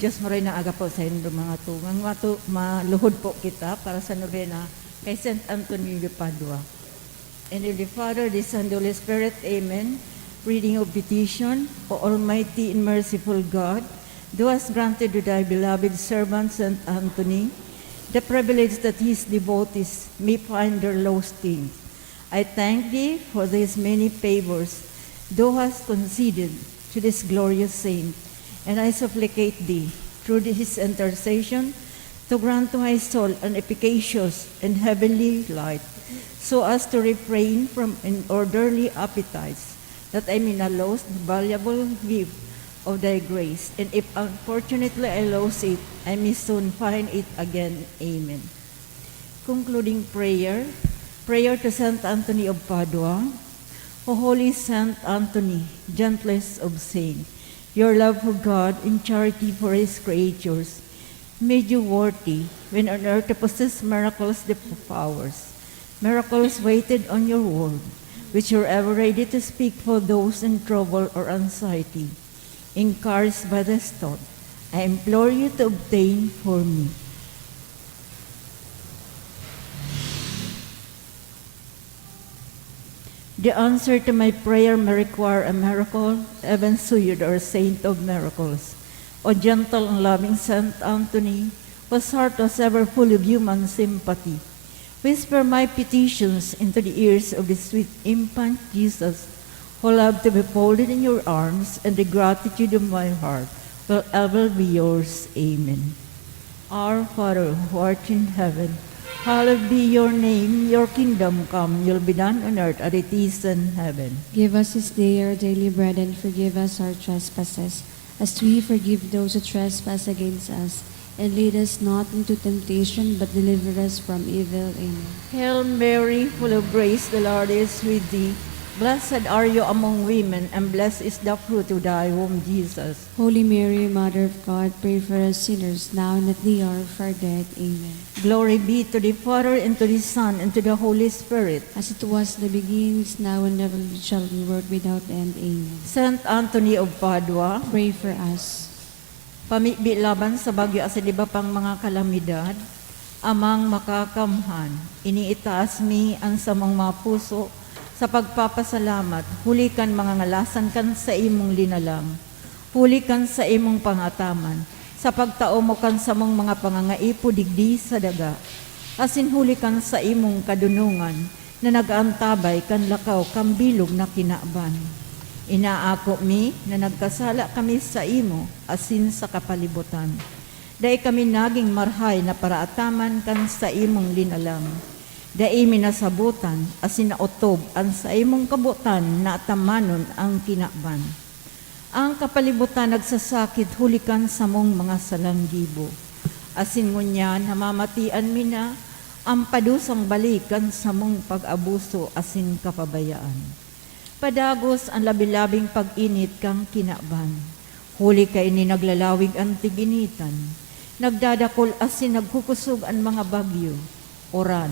Diyos maray na aga po sa inyo mga tungang maluhod po kita para sa novena kay St. Anthony de Padua. In the Father, the Son, the Holy Spirit, Amen. Reading of petition. O Almighty and merciful God, thou hast granted to thy beloved servant St. Anthony the privilege that his devotees may find their lost things. I thank thee for these many favors thou hast conceded to this glorious saint, and I supplicate thee, through his intercession, to grant to my soul an efficacious and heavenly light, so as to refrain from inordinary appetites, that I may not lose the valuable gift of thy grace, and if unfortunately I lose it, I may soon find it again. Amen. Concluding prayer, prayer to Saint Anthony of Padua. O Holy Saint Anthony, gentlest of saints, your love for God and charity for his creatures made you worthy when on earth to possess miracles the powers. Miracles waited on your word, which you're ever ready to speak for those in trouble or anxiety. Encouraged by this thought, I implore you to obtain for me. The answer to my prayer may require a miracle, even so you are a saint of miracles. O gentle and loving Saint Anthony, whose heart was ever full of human sympathy, whisper my petitions into the ears of the sweet infant Jesus, who loved to be folded in your arms, and the gratitude of my heart will ever be yours. Amen. Our Father, who art in heaven, hallowed be your name, your kingdom come, your will be done on earth as it is in heaven. Give us this day our daily bread, and forgive us our trespasses, as we forgive those who trespass against us. And lead us not into temptation, but deliver us from evil. Amen. Hail Mary, full of grace, the Lord is with thee. Blessed are you among women, and blessed is the fruit of thy womb, Jesus. Holy Mary, Mother of God, pray for us sinners, now and at the hour of our death. Amen. Glory be to the Father, and to the Son, and to the Holy Spirit. As it was in the beginning, is now, and ever shall be, world without end. Amen. Saint Anthony of Padua, Pray for us. pamibi laban sa bagyo at sa liba pang mga kalamidad, amang makakamhan, iniitaas mi ang samang mga puso, sa pagpapasalamat, hulikan mga ngalasan kan sa imong linalang, hulikan sa imong pangataman, sa pagtao mo kan sa mong mga pangangaipo digdi sa daga, asin hulikan sa imong kadunungan, na nagaantabay kan lakaw kambilog na kinaban. Inaako mi na nagkasala kami sa imo, asin sa kapalibutan. Dai kami naging marhay na paraataman kan sa imong linalang. Dai minasabutan, asin naotob ang sa imong kabutan na atamanon ang kinaban. Ang kapalibutan nagsasakit hulikan sa mong mga salanggibo. Asin ngunyan namamatian mina, ang padusang balikan sa mong pag-abuso asin kapabayaan. Padagos ang labilabing pag-init kang kinaban. Huli kay ni naglalawig ang tiginitan. Nagdadakol asin nagkukusog ang mga bagyo. Oran,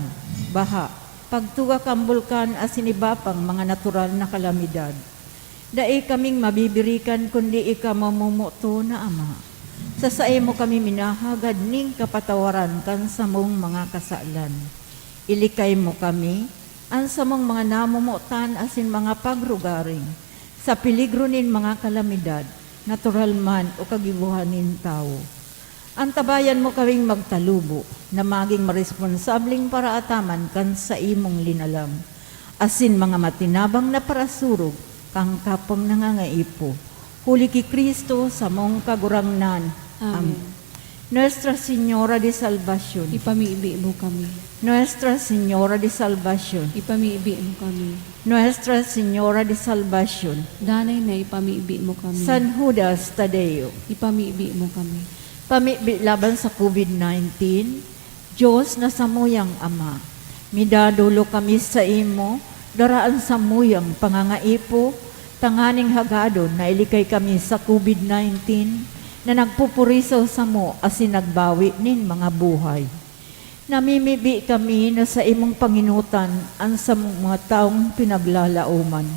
baha, pagtuga kang bulkan asin iba pang mga natural na kalamidad. Dai kaming mabibirikan kundi ika mamumuto na Ama. Sa sae mo kami minahagad ning kapatawaran kan sa mong mga kasalan. Ilikay mo kami, ang sa mong mga namumutan asin mga pagrugaring, sa peligro nin mga kalamidad, natural man o kagibuhanin tao. Antabayan mo kaming magtalubo, na maging maresponsabling paraataman kan sa imong linalam. Asin mga matinabang na parasurog, kang kapang nangangaipo. Huli ki Kristo sa mong kagurangnan. Amen. Nuestra Señora de Salvación. Ipamiibi mo kami. Nuestra Señora de Salvación. Ipamiibi mo kami. Nuestra Señora de Salvación. Danay na ipamiibi mo kami. San Judas Tadeo. Ipamiibi mo kami. Pamibi laban sa COVID-19, Diyos na samuyang Ama, midadulo kami sa imo, daraan sa muyang pangangaipo, tanganing hagadon na ilikay kami sa COVID-19, na nagpupurisaw sa mo asin nagbawi nin mga buhay. Namimibi kami na sa imong panginutan ang sa mga taong pinaglalauman,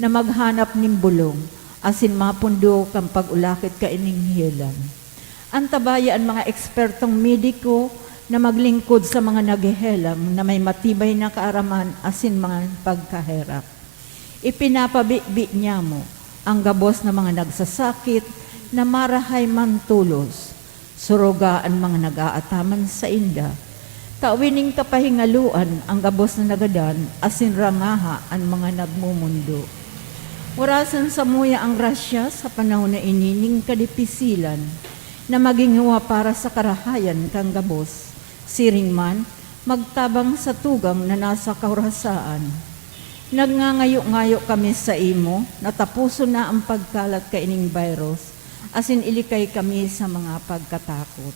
na maghanap nin bulong, asin mapundo kang pag-ulakit ka ining hiyalan. Antabaya ang mga ekspertong mediko na maglingkod sa mga naghehelang na may matibay na kaaraman asin mga pagkahirap. Ipinapabibi niya mo ang gabos na mga nagsasakit na marahay mantulos, suruga ang mga nag-aataman sa inda, kawining kapahingaluan ang gabos na nagadan, asin rangaha ang mga nagmumundo. Warasan sa muya ang grasya sa panahon na inining kadipisilan, na maging huwa para sa karahayan kang gabos, siring man, magtabang sa tugang na nasa kaurasaan. Nagngangayo-ngayo kami sa imo, natapuso na ang pagkalat kaining virus, asin ilikay kami sa mga pagkatakot.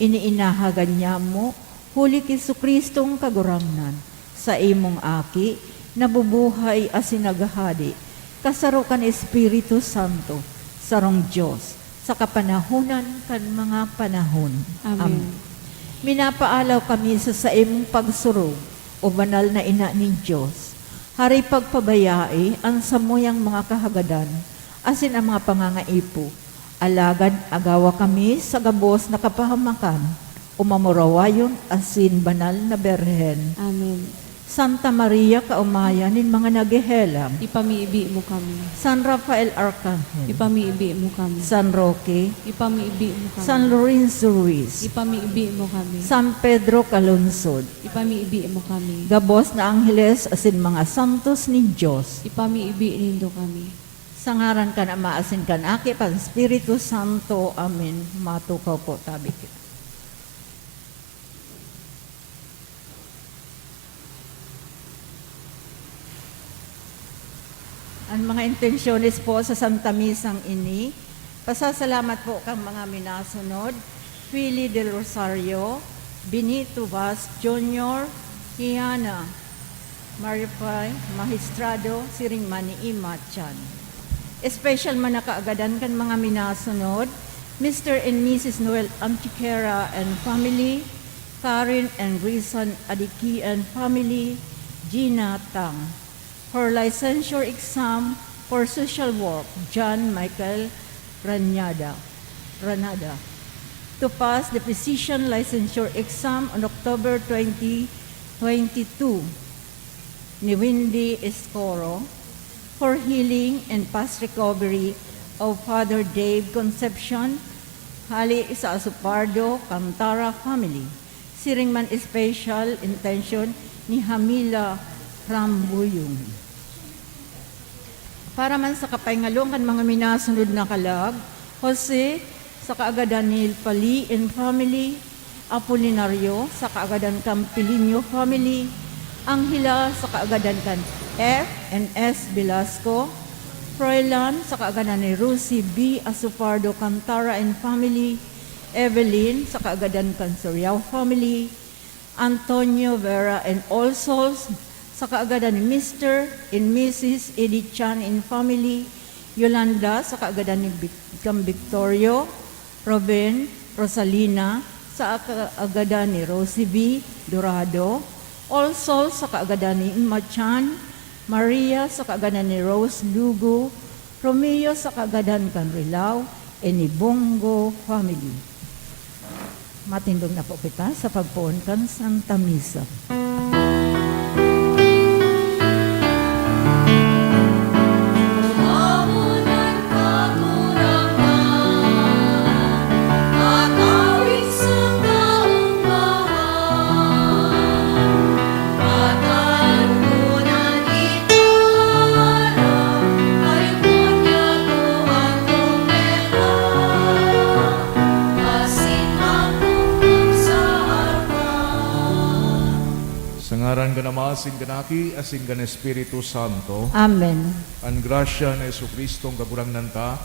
Iniinahagan niya mo, huli Jesucristong kagurangnan, sa imong aki, nabubuhay asin naghahadi, kasarukan Espiritu Santo, sarong Diyos, sa kapanahunan kan mga panahon. Amen. Minapaalaw kami sa imong pagsurog, o banal na ina ni Diyos. Hari pagpabayai ang samuyang mga kahagadan, asin ang mga pangangaipo. Alagad agawa kami sa gabos na kapahamakan, umamurawayon asin banal na berhen. Amen. Santa Maria kaumayan nin mga naghehelang, Ipamiibi mo kami. San Rafael Arcangel, Ipamiibi mo kami. San Roque, Ipamiibi mo kami. San Lorenzo Ruiz, Ipamiibi mo kami. San Pedro Calungsod, Ipamiibi mo kami. gabos na angheles asin mga santos ni Diyos. Ipamiibi nindo kami. Sa ngaran ka na maasin ka na aki, pan Espiritu Santo. Amen. Matukaw po tabi kita. Ang mga intensyones po sa Santa Misang ini, pasasalamat po kang mga minasunod, Willie del Rosario, Benito Vaz Jr., Hiana, Maripay, Magistrado, Siring Mani Imachan. Special man nakaagadan kan mga minasunod, Mr. and Mrs. Noel Antiquera and family, Karen and Rizan Adiki and family, Gina Tang. For licensure exam for social work, John Michael Ranada. To pass the physician licensure exam on October 2022, ni Wendy Escoro. For healing and past recovery of Father Dave Concepcion, hali sa Asupardo, Cantara family. Siring man special intention ni Hamila Rambuyong. Para man sa kapahingalong kan mga minasunod na kalag, Jose sa kaagadan ni Pali and family, Apolinario sa kaagadan Campilinio family, Anghela sa kaagadan kan F and S Velasco, Froilan sa kaagadan ni Rusi B. Asupardo Cantara and family, Evelyn sa kaagadan kan Soriao family, Antonio Vera and All Souls sa kaagadan ni Mr. and Mrs. Edith Chan and family, Yolanda sa kaagadan ni Victorio, Robin, Rosalina sa kaagadan ni Rosie B. Dorado, All Souls sa kaagadan ni Imma Chan, Maria sa kaagadan ni Rose Lugo, Romeo sa kaagadan kan Rilao, and ni Bongo family. Matindog na po kita sa pagpuon kan Santa Misa. Ngaran ka na maasin kanaki, asin ka na Espiritu Santo, Amen. ang grasya na Jesucristong kagurangnan ta,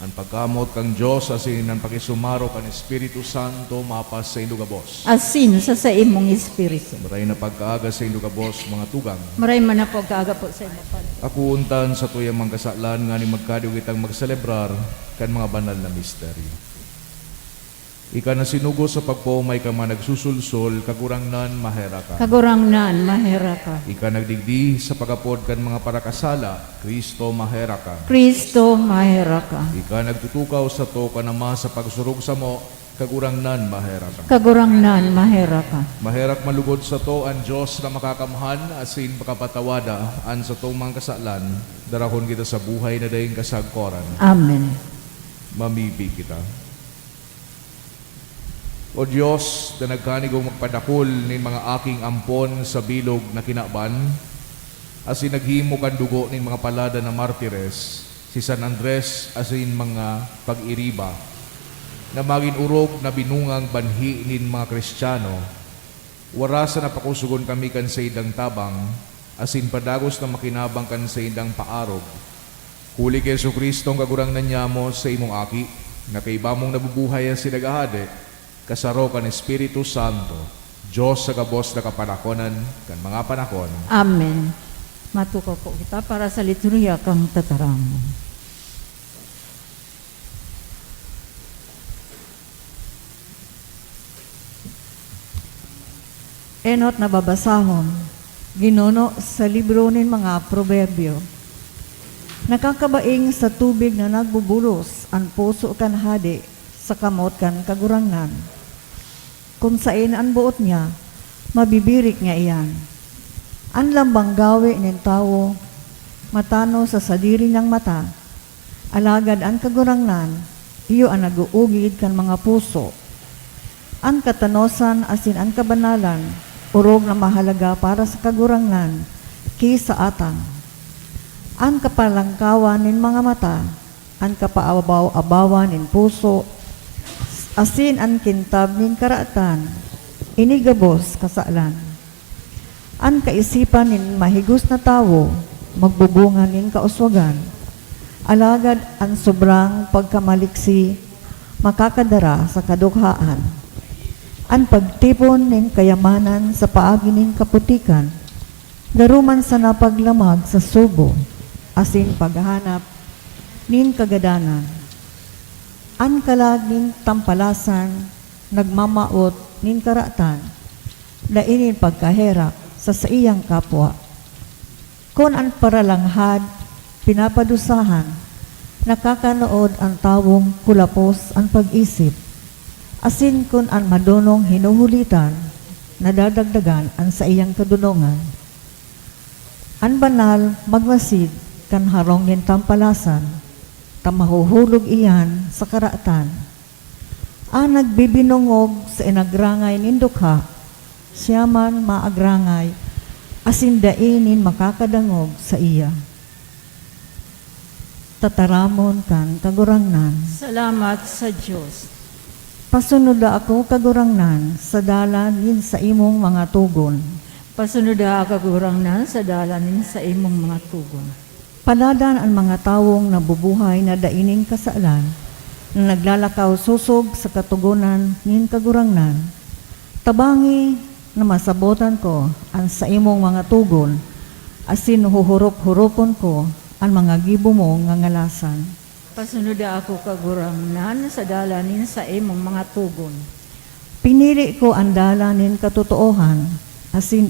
ang pagkamot kang Diyos, asin ang pakisumaro kan Espiritu Santo, mapas sa indugabos. Asin sa imong espiritu. Maray na pagkaaga sa indugabos, mga tugang. Maray man na po kaaga po sa imong Padre. Ako untan sa tuyang mga kasalan, nga ni magkadiw kitang magselebrar, kan mga banal na misteryo. Ika na sinugo sa pagpumay ka man nagsusulsol, kagurangnan mahera ka. Kagurangnan, mahera ka. Ika nagdigdi sa pagapod kan mga parakasala, Kristo mahera ka. Kristo, mahera ka. Ika nagtutukaw sa to kanama sa pagsurog sa mo, kagurangnan mahera ka. Kagurangnan, mahera ka. Maherak malugod sa to ang Diyos na makakamhan, asin makapatawada, an sa tong mga kasalan, darahon kita sa buhay na dayong kasagkoran. Amen. Mamibi kita. O Diyos, na nagkanigong magpadakol nin mga aking ampon sa bilog na kinaban, asin naghimo kan dugo nin mga palada na martires, si San Andres asin mga pag-iriba, na maging urog na binungang banhi nin mga Kristiyano, warasa na pakusugon kami kan sa idang tabang, asin padagos na makinabang kan sa idang paarog. Huli kay Jesucristo ang kagurangnan niya mo sa imong aki, na kay ibamong nabubuhay ang sinagahade, kasaro kan Espiritu Santo, Diyos sa kabos na kapanakonan, kan mga panakon. Amen. Matuko po kita para sa liturya kang tataramon. Enot na babasahon, ginuno sa libro nin mga proverbio. Nakakabaing sa tubig na nagbubulos ang puso kan hadi sa kamot kan kagurangnan. Kung sain ang buot niya, mabibirik niya iyan. Ang lambang gawi ng tao, matano sa sadiri niyang mata, alagad ang kagurangnan, iyo ang naguugid kan mga puso. Ang katanosan asin ang kabanalan, urog na mahalaga para sa kagurangnan, kisa atang. Ang kapalangkawan ng mga mata, ang kapaabaw-abawan ng puso, asin ang kintab nin karaatan, inigabos kasalan. Ang kaisipan nin mahigos na tawo, magbubunga nin kauswagan. Alagad ang sobrang pagkamaliksi, makakadara sa kadukhaan. Ang pagtipon nin kayamanan sa paagi nin kaputikan, daruman sa napaglamag sa subo, asin paghanap nin kagadanan. An kalag nin tampalasan, nagmamaot nin karatan, lainin pagkaherap sa iyang kapwa. Kung ang paralanghad, pinapadusahan, nakakanood ang tawong kulapos ang pag-isip. Asin kung ang madunong hinuhulitan, nadadagdagan ang sa iyang kadunungan. Ang banal magmasid kan harong nin tampalasan, mahuhulog iyan sa karatan. Ang nagbibinungog sa inagrangay nindukha, siya man maagrangay, asindainin makakadangog sa iya. Tataramon kan kagurangnan. Salamat sa Diyos. Pasunuda ako kagurangnan sa dalanin sa imong mga tugon. Pasunuda ako kagurangnan sa dalanin sa imong mga tugon. Paladan ang mga tawong nabubuhay na daining kasalan, na naglalakaw susog sa katugunan nin kagurangnan. Tabangi na masabotan ko ang sa imong mga tugon, asin huhurop-huropon ko ang mga gibo mo nga ngalasan. Pasunuda ako kagurangnan sa dalanin sa imong mga tugon. Pinili ko ang dalanin katotoohan, asin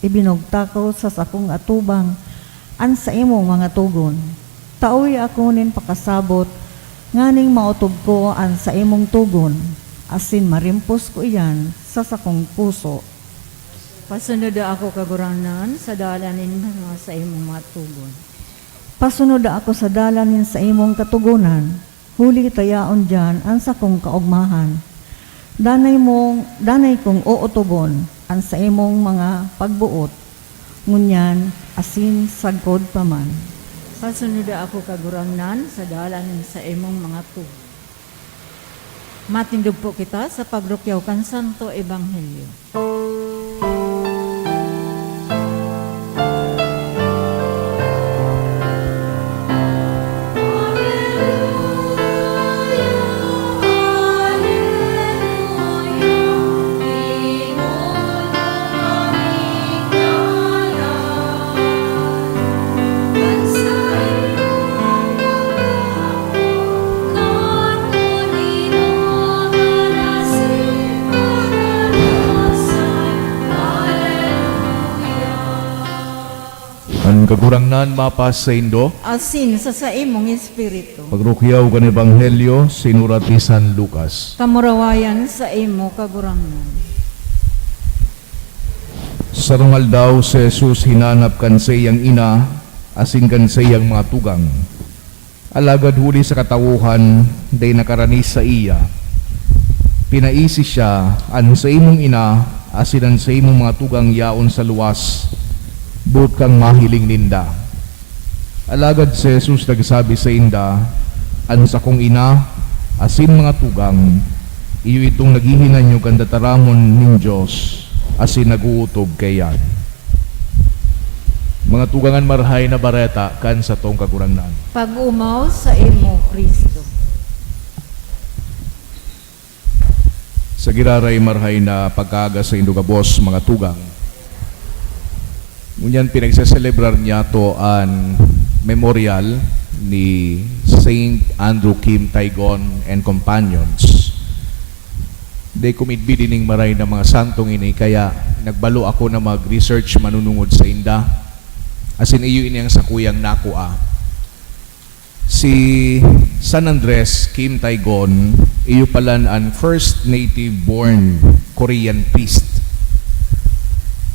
ibinugta ko sa sakong atubang an sa imong mga tugon. Taoy ako nin pakasabot, nganing mautob ko an sa imong tugon, asin marimpos ko iyan sa sakong puso. Pasunuda ako kagurangnan sa dalanin mga sa imong mga tugon. Pasunuda ako sa dalanin sa imong katugunan, huli tayaon dyan ang sakong kaugmahan. Danay kong uutobon ang sa imong mga pagbuot, ngunyan asin sagkod pa man. Pasunuda ako kagurangnan sa dalanin sa imong mga tugon. Matindog po kita sa pagrukyaw kan Santo Ebanghelyo. Kagurangnan mapas sa Indo, asin sa imong espiritu. pagrukyaw kan Ebanghelyo, sinurat ni San Lucas. Kamurawayan sa imo kagurangnan. Sarungal daw si Jesus hinanap kan sa iyang ina, asin kan sa iyang mga tugang. Alagad huli sa katawuhan, day nakaranis sa iya. Pinaisi siya, an sa imong ina, asin an sa imong mga tugang yaon sa luwas, buot kang mahiling ninda. Alagad si Jesus nagsabi sa inda, an sa kong ina, asin mga tugang, iyo itong naghihinan nyo kanda taramon ning Diyos, asin naguutob kayan. Mga tugangan marhay na bareta kan sa tong kagurangnan. Pag-umaw sa imo, Kristo. Sa giraray marhay na pagkaaga sa Indugabos, mga tugang. Ngunyan pinagseselebrar niya to an memorial ni Saint Andrew Kim Taigon and Companions. Day kumidbidi ning maray na mga santong ini, kaya nagbalo ako na mag-research manunungod sa inda. Asin iyo ini ang sakuyang nakuha. Si San Andres Kim Taigon, iyo palan ang first native-born Korean priest.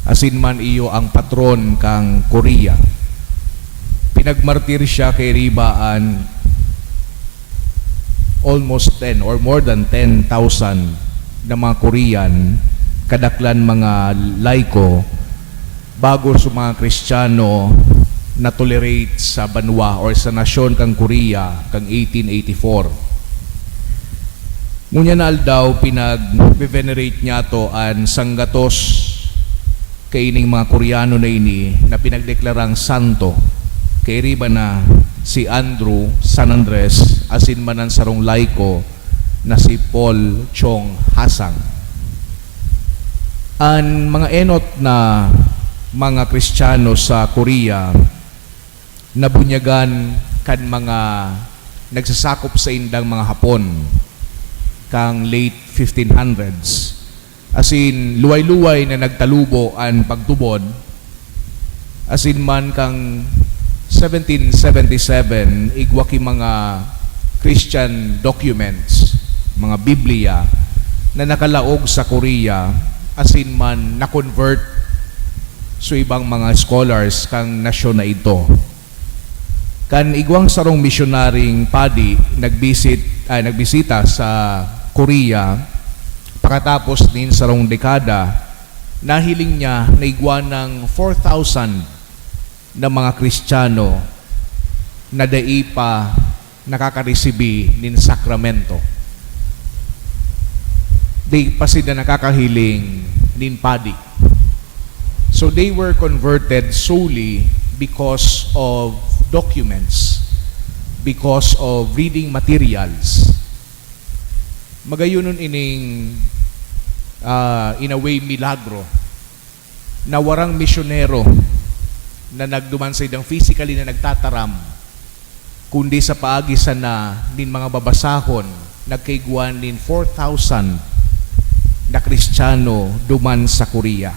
Asin man iyo ang patron kang Korea. Pinagmartir siya kay ribaan almost 10 or more than 10,000 na mga Korean, kadaklan mga laiko, bago sa mga Kristiyano na tolerate sa banwa or sa nasyon kang Korea kang 1884. Ngunya na aldaw pinag-venerate niya to an sanggatos kay ining mga Koreano na ini na pinagdeklarang santo kay riba na si Andrew San Andres, asin manan sarong laiko na si Paul Chong Hasang. Ang mga enot na mga Kristiyano sa Korea nabunyagan kan mga nagsasakop sa indang mga Hapon kang late 1500s. Asin luway-luway na nagtalubo ang pagtubod, asin man kang 1777 igwaki mga Christian documents, mga Biblia na nakalaog sa Korea, asin man na-convert sa ibang mga scholars kang nasyon na ito. Kan igwang sarong missionaring padi nagbisita sa Korea, pagkatapos din sarong dekada, nahiling niya na igwa ng 4,000 na mga Kristiyano na dai pa nakakaresibi nin sakramento. They pa sila nakakahiling nin padi. So they were converted solely because of documents, because of reading materials. Magayunon ining in a way milagro na warang misyonero na nagduman sa idang physically na nagtataram, kundi sa paagisan na nin mga babasahon nagkaiguan nin 4,000 na Kristiyano duman sa Korea.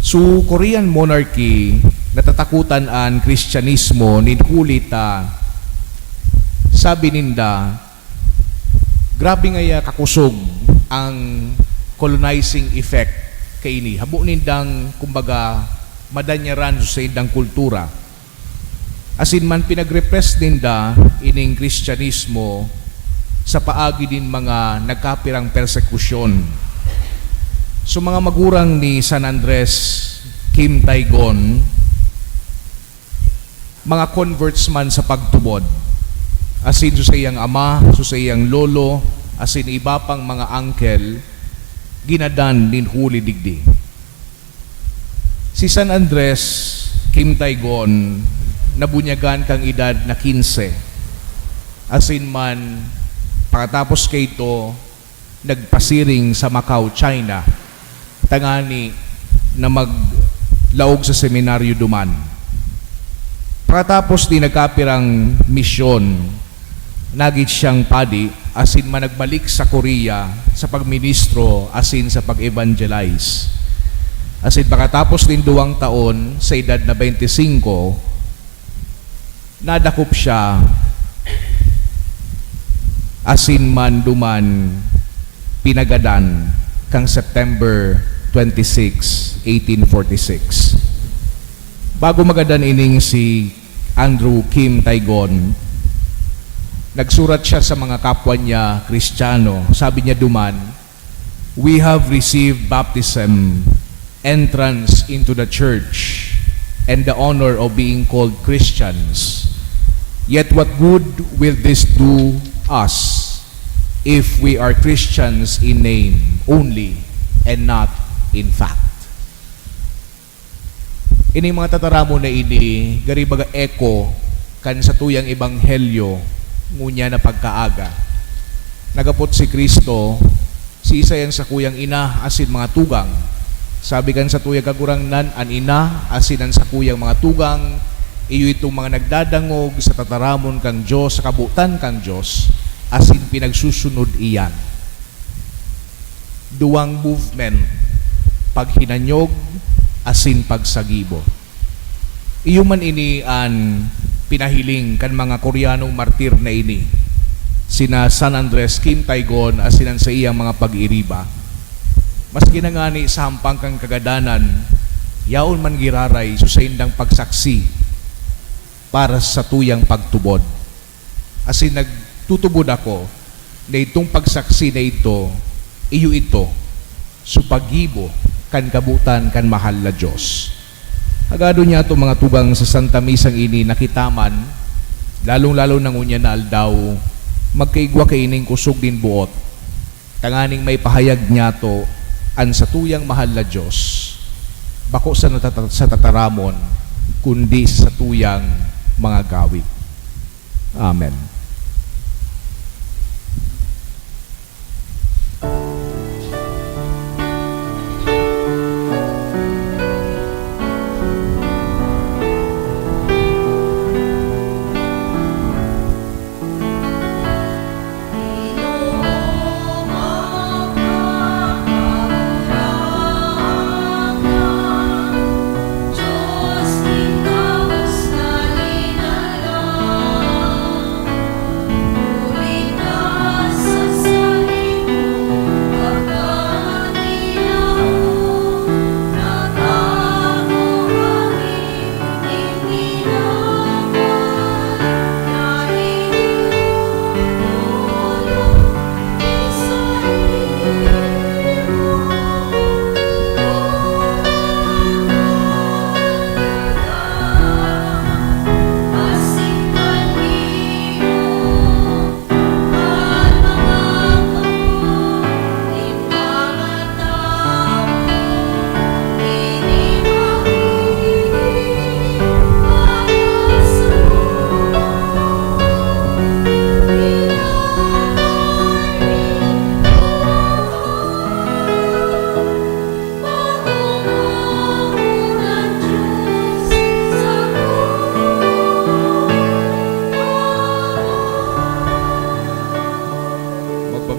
So Korean monarchy natatakutan ang Kristyanismo nin kulita, sabi ninda, grabe nga kakusog ang colonizing effect kay ini. Habo nindang kumbaga madanyaran sa indang kultura. Asin man pinagrepress ninda ining Kristyanismo sa paagi din mga nagkapirang persekusyon. So mga magurang ni San Andres Kim Taigon, mga converts man sa pagtubod, asin sa iyang ama, sa iyang lolo, asin iba pang mga uncle, ginadan din huli digdi. Si San Andres Kim Taigon nabunyagan kang edad na 15, asin man pagkatapos kay ito nagpasiring sa Macau, China, tangani na maglaog sa seminaryo duman. Pagkatapos di nagkapirang misyon, nagit siyang padi, asin man nagbalik sa Korea sa pagministro, asin sa pag-evangelize. Asin pagkatapos din 2 taon, sa edad na 25, nadakop siya asin man duman pinagadan kang September 26, 1846. Bago magadan ining si Andrew Kim Taigon, nagsurat siya sa mga kapwa niya Kristiyano. Sabi niya duman, "We have received baptism, entrance into the church, and the honor of being called Christians. Yet what good will this do us if we are Christians in name only and not in fact?" Ini mga tataramo na ini, gari baga eko kan sa tuyang ebanghelyo ngunya na pagkaaga. Nagapot si Kristo, si isa yan sa kuyang ina asin mga tugang. Sabi kan sa tuyang kagurangnan, an ina asinan sa kuyang mga tugang, iyo itong mga nagdadangog sa tataramon kang Diyos, sa kabutan kang Diyos, asin pinagsusunod iyan. Duwang movement, paghinanyog, asin pagsagibo. Iyo man ini an pinahiling kan mga Koreanong martir na ini, sina San Andres Kim Taigon asinan sa iyang mga pag-iriba. Mas ginangani sa hampang kang kagadanan, yaon man giraray so sa indang pagsaksi para sa tuyang pagtubod. Asin nagtutubod ako na itong pagsaksi na ito, iyo ito, supagibo kan kabutan kan mahal na Diyos. Agado niya itong mga tugang sa Santa Misang ini nakitaman, lalong-lalo nang unya na aldaw, magkaigwa kaining kusog din buot. Tanganing may pahayag niya to, an sa tuyang mahal na Diyos, bako sa tataramon, kundi sa tuyang mga gawi. Amen.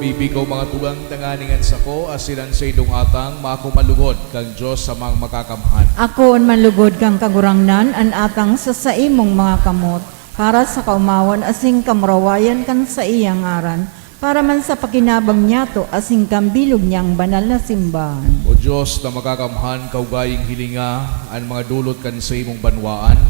Bibigaw mga tugang tanganingan sa ko, asinan sa idong atang, makumalugod kang Diyos sa mga makakamhan. Ako on manlugod kang kagurangnan, an atang sa imong mga kamot, para sa kaumawan asing kamrawayan kan sa iyang aran, para man sa pakinabang niya to asing kambilog niyang banal na simbahan. O Diyos na makakamhan, kaugaying hilinga, ang mga dulot kan sa imong banwaan,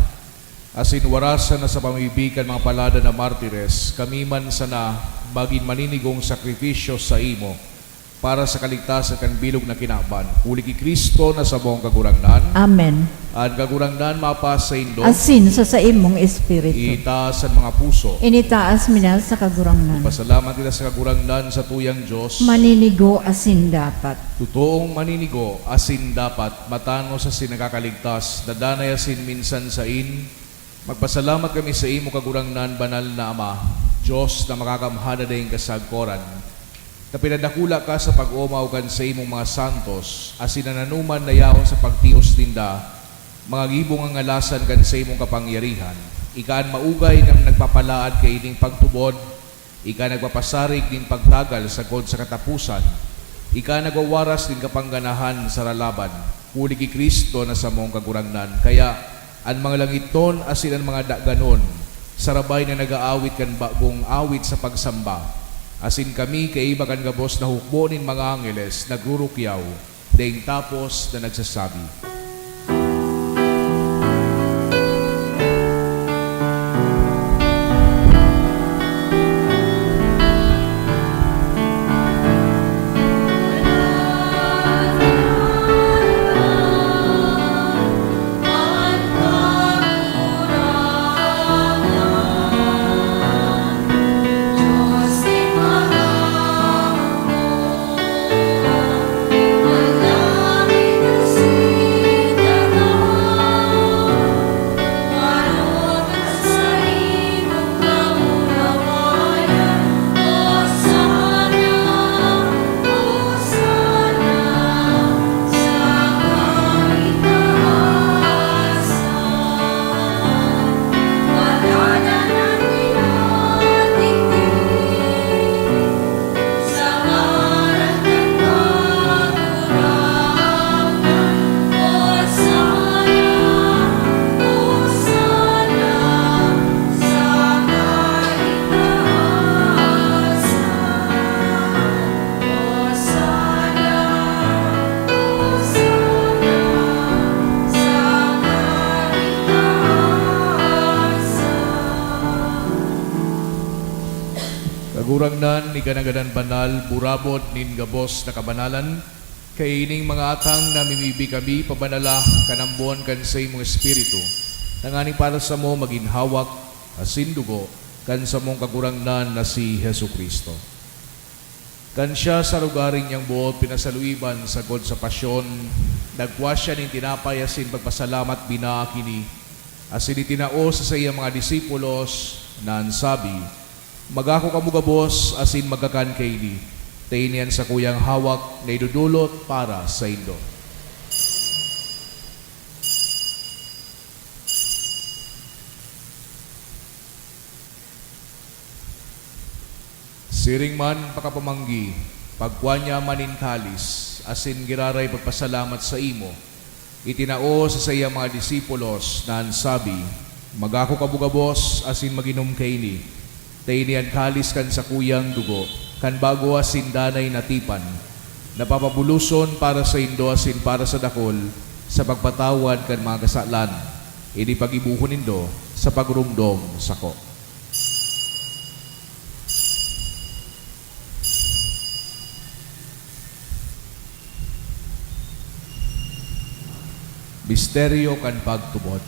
asin warasan na sa pamibigan mga palada na martires, kami man sana maging maninigong sakripisyo sa imo para sa kaligtasan kan bilog na kinaban. Uli ki Kristo na sa buong kagurangnan. Amen. At kagurangnan mapas sa indo. Asin sa imong espiritu. Itaas ang mga puso. Initaas minal sa kagurangnan. Pasalamat kita sa kagurangnan sa tuyang Diyos. Maninigo asin dapat. Totoong maninigo asin dapat matano sa sinagkakaligtas. Dadanay asin minsan sa in. Magpasalamat kami sa imo kagurangnan banal na Ama, Diyos na makakamhana dahil kasagkoran. Na pinadakula ka sa pag-umaw kan sa imong mga santos, asin nananuman na yaon sa pagtios tinda, mga gibong ang alasan kan sa imong kapangyarihan. Ikaan maugay ng nagpapalaad kay ining pagtubod, ika nagpapasarig din pagtagal sa god sa katapusan, ika nagwawaras din kapangganahan sa lalaban, huli ki Kristo na sa mong kagurangnan. Kaya, ang mga langiton asin ang mga daganon, sarabay na nagaawit kan bagong awit sa pagsamba. Asin kami kay iba kan gabos na hukbo nin mga angeles, nagrurukyaw, daing tapos na nagsasabi. Kagurangnan ni kanagadan banal, burabot nin gabos na kabanalan, kay ining mga atang namimibi kami, pabanala, kanambon kan sa imong espiritu, nanganing para sa mo maginhawak, asin dugo, kan sa mong kagurangnan na si Hesu Kristo. Kan siya sa lugaring niyang buot, pinasaluiban sa God sa pasyon, nagwa siya ning tinapay asin pagpasalamat binakini, asin itinao sa iyang mga disipulos, na ansabi, magako kamugabos asin magakan kay ni, tainian sa kuyang hawak na idudulot para sa indo. Siring man pakapamanggi, pagkuanya manin kalis, asin giraray pagpasalamat sa imo, itinao sa sayang mga disipulos na ansabi, magako kabugabos asin maginom kay ni, tainian kalis kan sa kuyang dugo, kan bago asin danay natipan, napapabuluson para sa indo asin para sa dakol, sa pagpatawad kan mga kasalan, ini pagibuhon nindo sa pagrumdom sako. Misteryo kan pagtubod.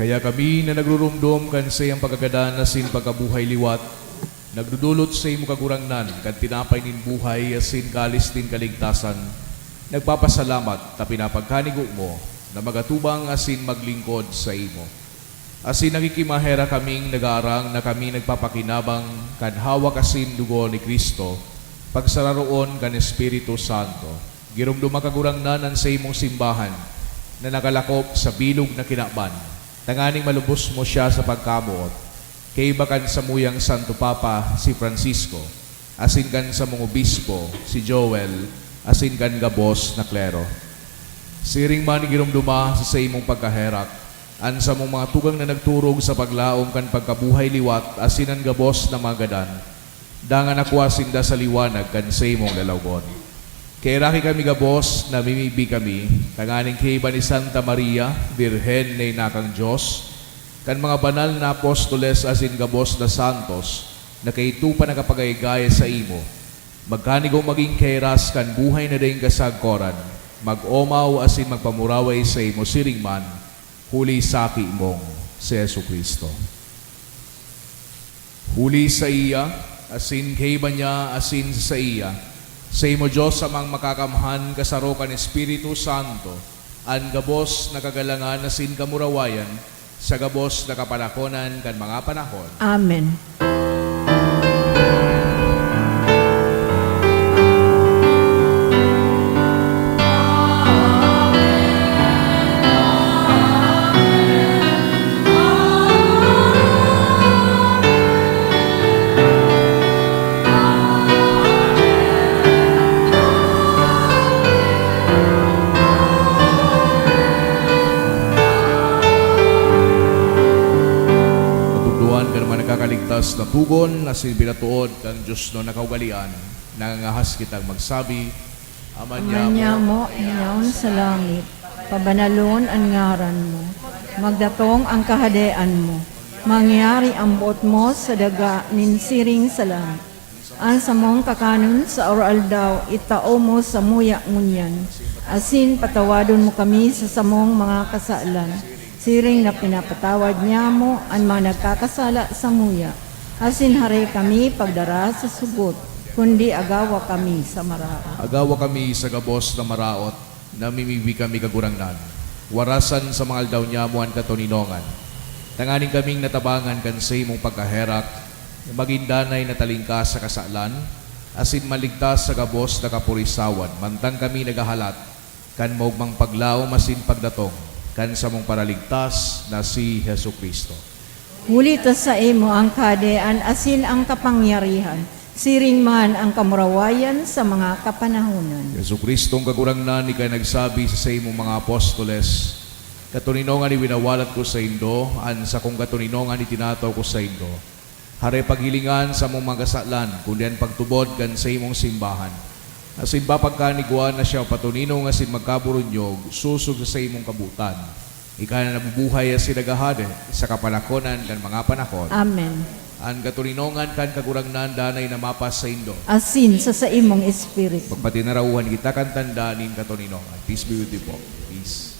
Kaya kami na nagrurumdom kan sa iyang pagkagadan asin pagkabuhay liwat, nagdudulot sa imo kagurangnan, kan tinapay nin buhay asin kalis din kaligtasan, nagpapasalamat ta pinapagkanigo mo na magatubang asin maglingkod sa imo. Asin nakikimahera kaming nag-aarang na kami nagpapakinabang kan hawak asin dugo ni Kristo, pagsararoon kan Espiritu Santo. Girumdum kagurangnan sa imong simbahan na nakalakop sa bilog na kinaban, tanganing malubos mo siya sa pagkabuot, kay bakan sa muyang Santo Papa si Francisco, asin kan sa mong obispo si Joel, asin kan gabos na klero. Siring man girumduma sa imong pagkaherak, an sa mong mga tugang na nagturog sa paglaom kan pagkabuhay liwat, asin ang gabos na magadan, dangan akwasinda sa liwanag kan sa imong lalawgon. Kay raki kami gabos, namimibi kami, tanganing kay ni Santa Maria, Birhen na inakang Diyos, kan mga banal na apostoles asin gabos na santos, na kay tupa nakapagaygaya sa imo, magkanigo maging kairas kan buhay na daing kasagkoran, mag-omaw asin magpamuraway sa imo siringman, huli saki mong si Yesu Kristo. Huli sa iya, asin kay niya, asin sa iya. Sa imo Diyos amang makakamhan kasarokan Espiritu Santo, an gabos nakagalangan asin kamurawayan, sa gabos nakapanakonan kan mga panahon. Amen. Matugduan ka naman nakakaligtas na tugon, asin binatuod kang Diyos no nakaugalian, nangangahas kitang magsabi, Amanya mo, hinaon sa langit, pabanalon ang ngaran mo, magdatong ang kahadean mo, mangyari ang buot mo sa daga ninsiring sa langit. Ang samong kakanon sa oral daw, itao mo sa muya ngunyan, asin patawadon mo kami sa samong mga kasalan, siring na pinapatawad niya mo ang mga nagkakasala sa muya, asin hari kami pagdara sa sugot, kundi agawa kami sa maraot. agawa kami sa gabos na maraot, namimibi kami kagurangnan. Warasan sa mga aldaw niya mo ang katoninongan. Tanganing kaming natabangan kan sa imong pagkaherak, magindanay na talingkas sa kasalan, asin maligtas sa gabos na kapurisawan, mantang kami nagahalat, kan maugmang paglaom asin pagdatong, kan sa mong paraligtas na si Hesu Kristo. Hulita sa imo ang kadean asin ang kapangyarihan, siring man ang kamurawayan sa mga kapanahunan. Yesu Kristong kagurangnan ni kay nagsabi sa imong mga apostoles, katuninongan ni winawalat ko sa indo, an sa kong katuninongan ni tinataw ko sa indo. Hare paghilingan sa mong mga kasalan, kundi ang pagtubod kan sa imong simbahan. Asin ba pagkaniguan na siya patuninong asin magkaburunyog, susog sa imong kabutan. Ika na nabubuhay asin nagahade sa kapalakonan kan mga panahon. Amen. Ang katuninongan kan kagurangnan danay na mapas sa indo. Asin sa imong espiritu. Pagpatinarauhan kita kan tandaanin katuninongan. Peace be with you po. Peace.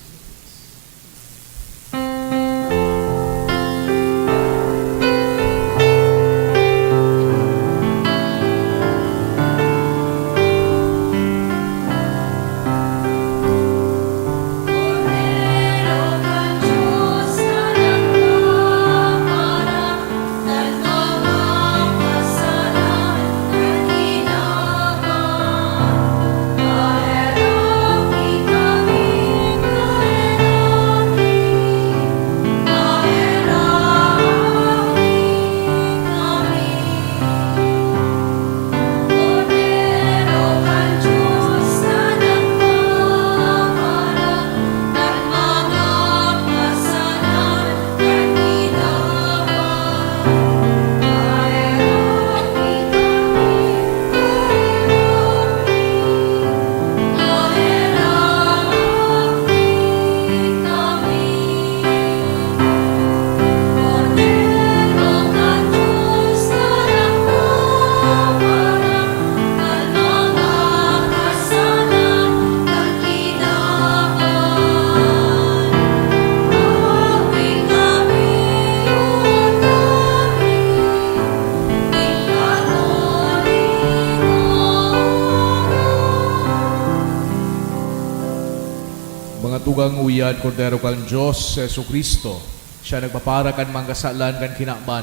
Mga tugang uyad, kordero kang Diyos, Yesu Kristo, siya nagpapara kan mga kasalan kan kinakban.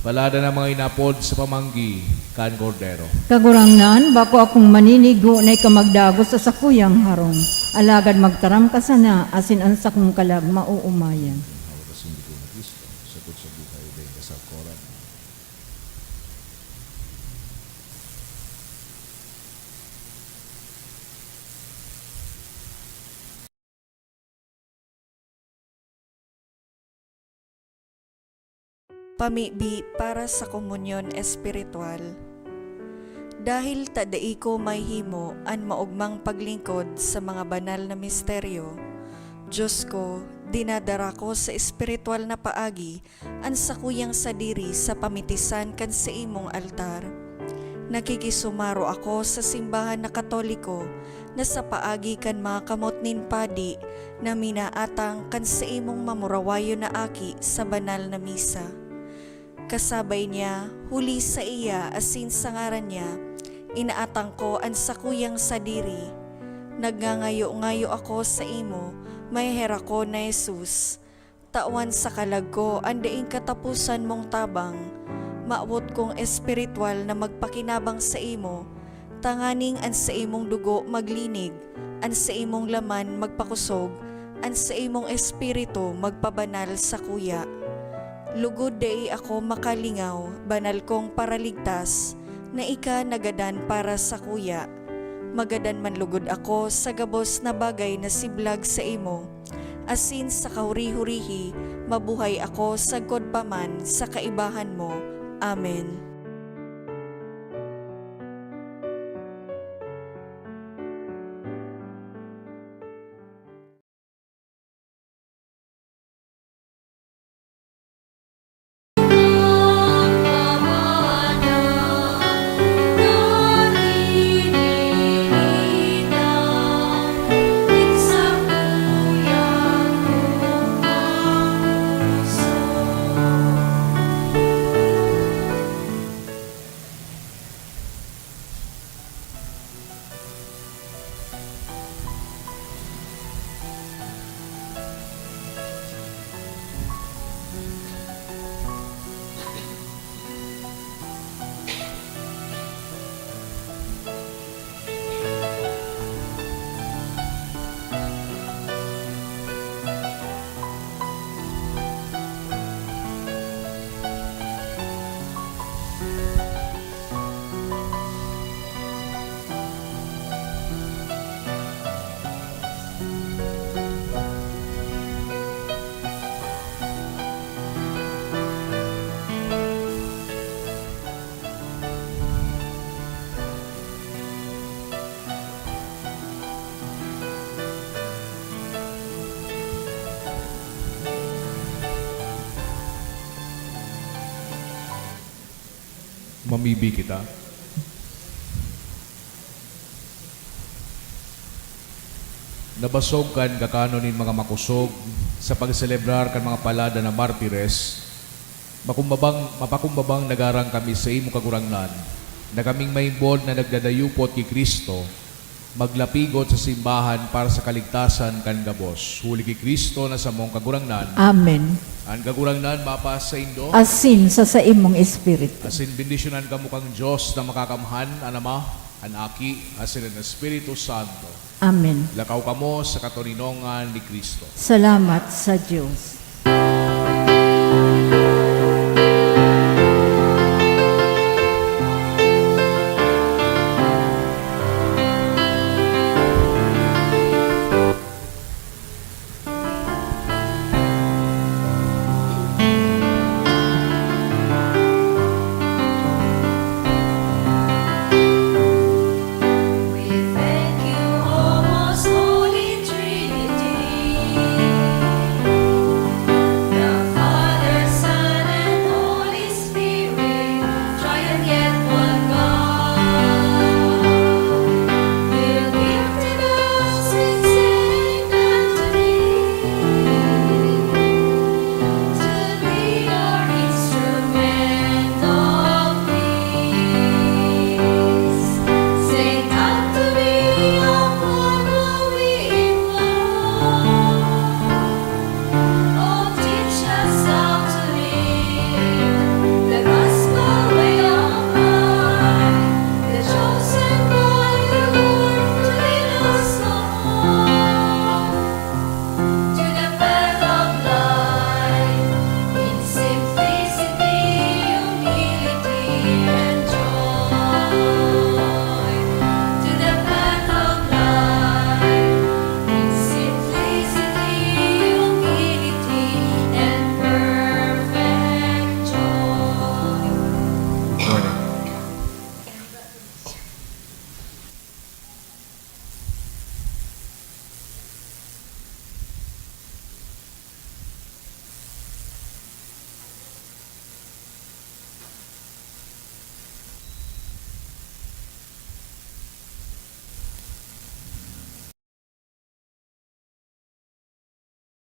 Palada ng mga inapod sa pamanggi kan kordero. Kagurangnan, bako akong maninigo na ikamagdagos sa sakuyang harong. Alagad magtaram ka sana, asin ang sakong kalag mauumayan. Pamibi para sa komunyon espiritual. Dahil tadai ko may himo an maugmang paglingkod sa mga banal na misteryo, Diyos ko, dinadara ko sa espiritual na paagi an sakuyang sadiri sa pamitisan kan sa imong altar. Nakikisumaro ako sa simbahan na Katoliko na sa paagi kan mga kamot nin padi na minaatang kan sa imong mamurawayo na aki sa banal na misa. Kasabay niya, huli sa iya asin sa ngaran niya, inaatang ko ang sakuyang sadiri. Nagngangayo-ngayo ako sa imo, may hera ko na Jesus. Tawan sa kalag ko, andaing katapusan mong tabang. Maawot kong espiritual na magpakinabang sa imo, tanganing an sa imong dugo maglinig, an sa imong laman magpakusog, an sa imong espiritu magpabanal sa kuya. Lugod day ako makalingaw, banal kong paraligtas, na ika nagadan para sa kuya. Magadan man lugod ako sa gabos na bagay na siblag sa imo. Asin sa kahuri-hurihi, mabuhay ako sagkod paman sa kaibahan mo. Amen. Mamibi kita. Nabasog kan kakano nin mga makusog sa pagselebrar kan mga palada na martires, mapakumbabang nagarang kami sa imo kagurangnan, na kaming maimbod na nagdadayupot kay Kristo, maglapigot sa simbahan para sa kaligtasan kan gabos. Huli kay Kristo na sa mong kagurangnan, Amen. ang kagurangnan mapas sa indo, Asin sa imong espiritu. asin bendisyonan kamo kang Diyos na makakamhan, an Ama, an Aki, asin ang Espiritu Santo. Amen. Lakaw kamo sa katoninongan ni Kristo. Salamat sa Diyos.